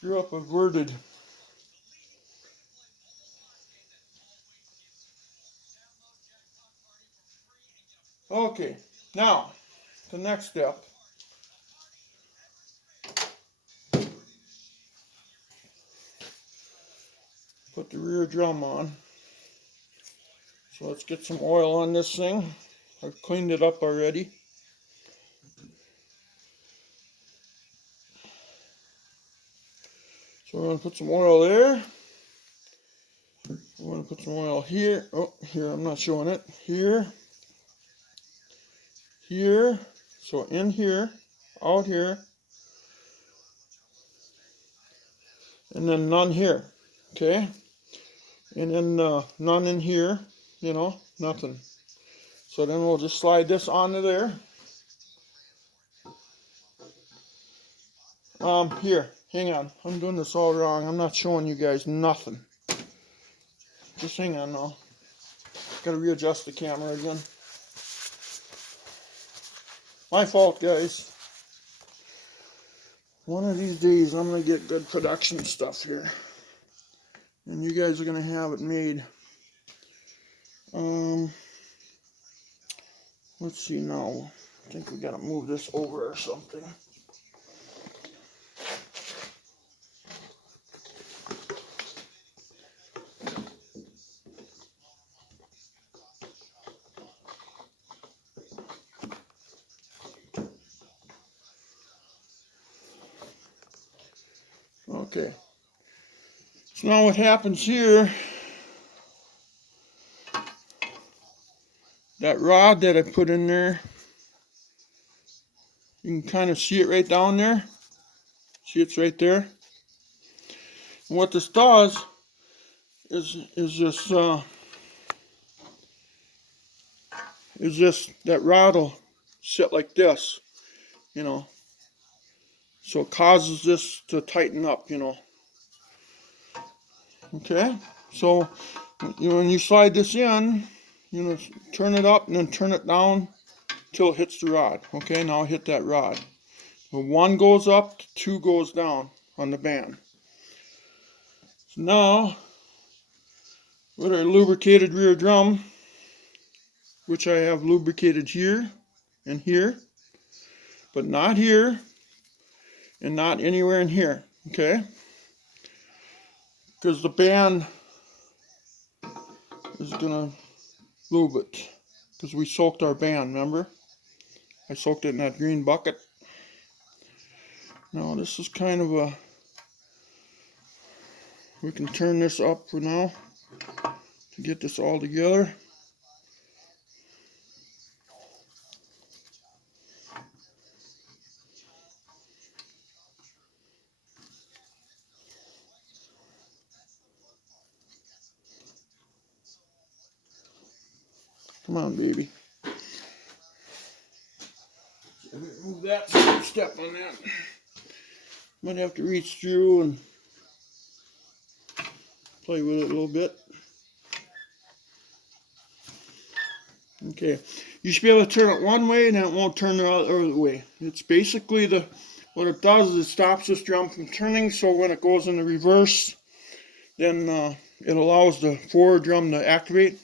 Screw up a worded. Okay, now the next step. Put the rear drum on. So let's get some oil on this thing. I've cleaned it up already. So we're going to put some oil there. We're going to put some oil here. Oh, here, I'm not showing it. Here. Here. So in here. Out here. And then none here. Okay? And then none in here. You know, nothing. So then we'll just slide this onto there. Here. Hang on. I'm doing this all wrong. I'm not showing you guys nothing. Just hang on now. Gotta readjust the camera again. My fault, guys. One of these days I'm gonna get good production stuff here. And you guys are gonna have it made. Let's see now. I think we gotta move this over or something. Okay. So now what happens here, that rod that I put in there, you can kind of see it right down there. See, it's right there. And what this does is this that rod will sit like this, you know. So it causes this to tighten up, you know. Okay, so when you slide this in, you know, turn it up and then turn it down until it hits the rod. Okay, now hit that rod. When one goes up, two goes down on the band. So now, with our lubricated rear drum, which I have lubricated here and here, but not here and not anywhere in here. Okay, because the band is gonna lube it, because we soaked our band, remember? I soaked it in that green bucket. Now this is kind of a, we can turn this up for now to get this all together. Come on, baby. Move that, step on that. Might have to reach through and play with it a little bit. Okay, you should be able to turn it one way and then it won't turn the other way. It's basically what it does is it stops this drum from turning, so when it goes in the reverse, then it allows the forward drum to activate.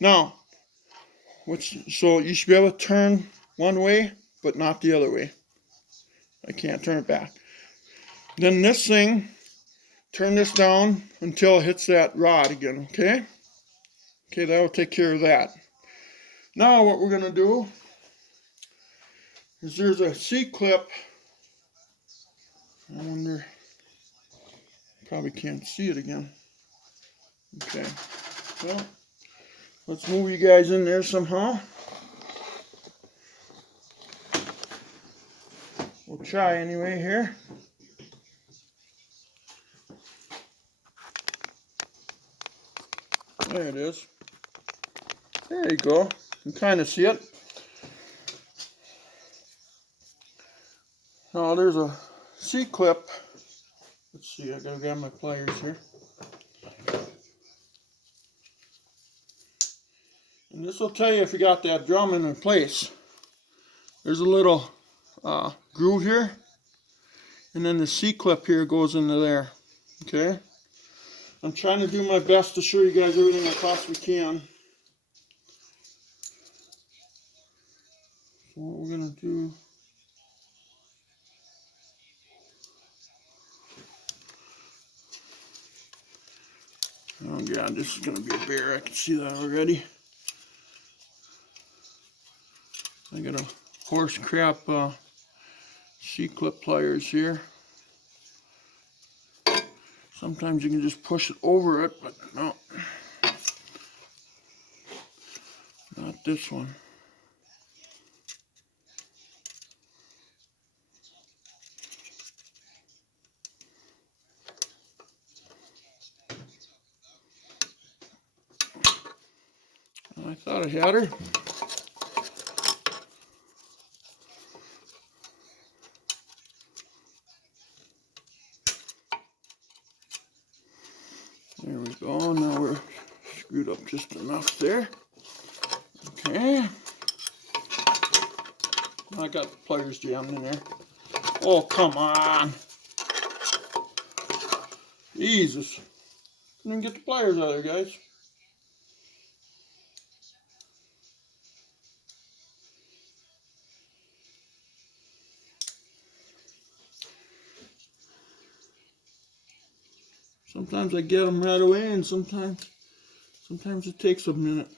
Now, so you should be able to turn one way, but not the other way. I can't turn it back. Then this thing, turn this down until it hits that rod again, okay? Okay, that'll take care of that. Now what we're going to do is there's a C-clip. I wonder, probably can't see it again. Okay, well, let's move you guys in there somehow. We'll try anyway here. There it is. There you go. You can kind of see it. Now there's a C-clip. Let's see, I gotta grab my pliers here. And this will tell you if you got that drum in place. There's a little groove here. and then the C-clip here goes into there. Okay? I'm trying to do my best to show you guys everything I possibly can. So what we're going to do... Oh god, this is going to be a bear. I can see that already. I got a horse crap C-clip pliers here. Sometimes you can just push it over it, but no. Not this one. I thought I had her. There we go. Now we're screwed up just enough there. Okay. I got the pliers jammed in there. Oh, come on. Jesus. Couldn't even get the pliers out of there, guys. Sometimes I get them right away, and sometimes it takes a minute.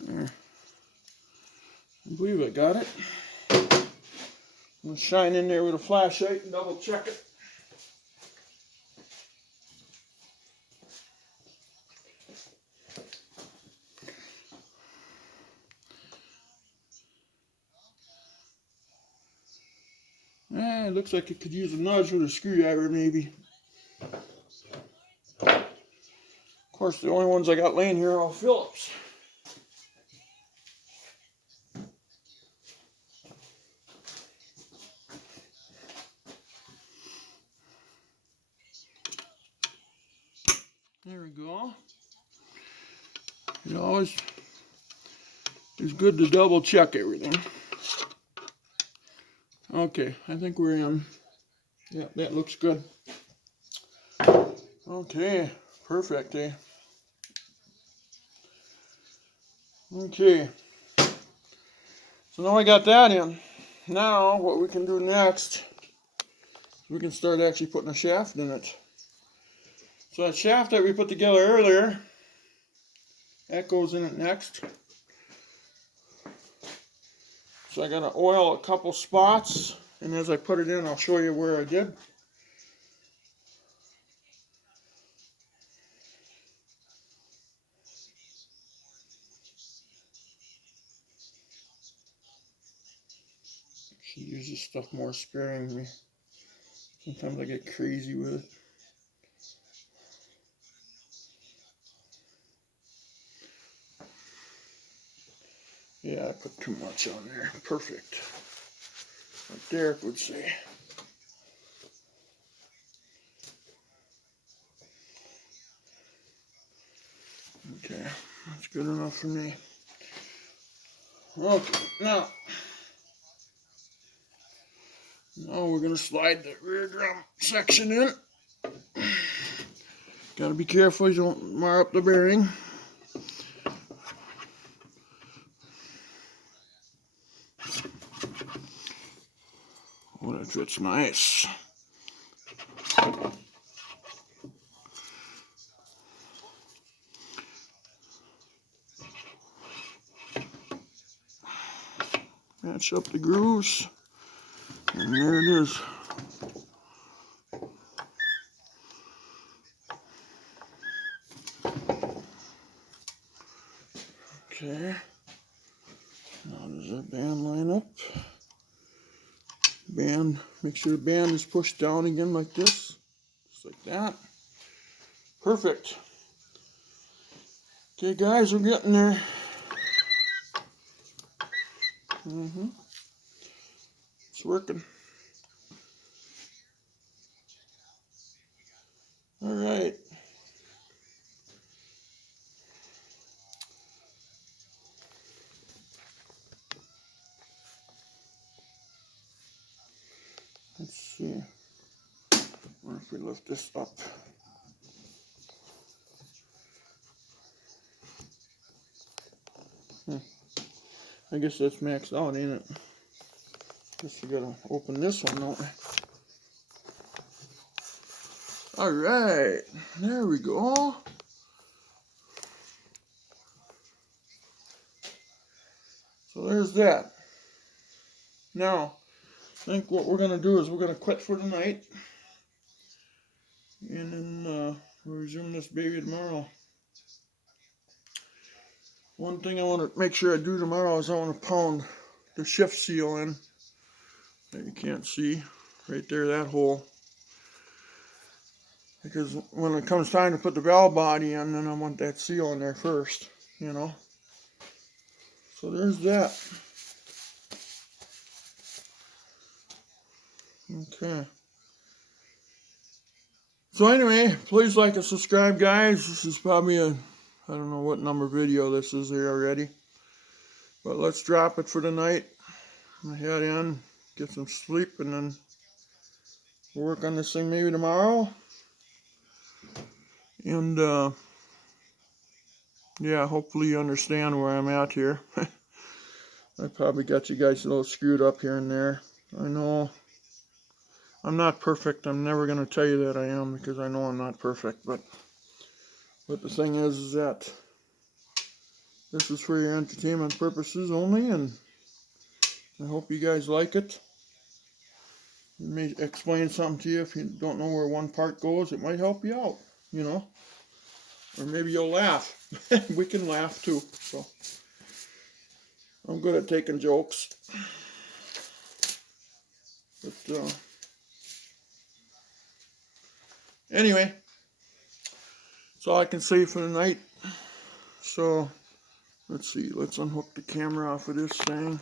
There. I believe I got it. I'm going to shine in there with a flashlight and double check it. It looks like it could use a nudge with a screwdriver, maybe. Of course, the only ones I got laying here are all Phillips. There we go. It always is good to double check everything. Okay, I think we're in. Yeah, that looks good. Okay, perfect, eh? Okay. So now I got that in. Now, what we can do next, we can start actually putting a shaft in it. So that shaft that we put together earlier, that goes in it next. So I got to oil a couple spots, and as I put it in, I'll show you where I did. She uses stuff more sparingly. Sometimes I get crazy with it. Yeah, I put too much on there. Perfect. Like Derek would say. Okay, that's good enough for me. Okay, now we're going to slide the rear drum section in. Got to be careful you don't mar up the bearing. Oh, that fits nice. Match up the grooves, and there it is. Okay, now does that band line up? Band, make sure the band is pushed down again like this, just like that. Perfect. Okay guys, we're getting there. It's working. All right. Let's see. What if we lift this up? I guess that's maxed out, ain't it? Guess we gotta open this one, don't we? Alright, there we go. So there's that. Now, I think what we're gonna do is we're gonna quit for tonight. And then we'll resume this baby tomorrow. One thing I want to make sure I do tomorrow is I want to pound the shift seal in. That you can't see right there, that hole. Because when it comes time to put the valve body in, then I want that seal in there first, you know. So there's that. Okay. So anyway, please like and subscribe, guys. This is probably I don't know what number video this is here already. But let's drop it for tonight. I'm gonna head in, get some sleep, and then we'll work on this thing maybe tomorrow. And yeah, hopefully you understand where I'm at here. I probably got you guys a little screwed up here and there. I know I'm not perfect. I'm never going to tell you that I am, because I know I'm not perfect. But the thing is that this is for your entertainment purposes only, and I hope you guys like it. It may explain something to you if you don't know where one part goes. It might help you out, you know. Or maybe you'll laugh. We can laugh too. So I'm good at taking jokes. But anyway, that's all I can say for the night. So let's see. Let's unhook the camera off of this thing.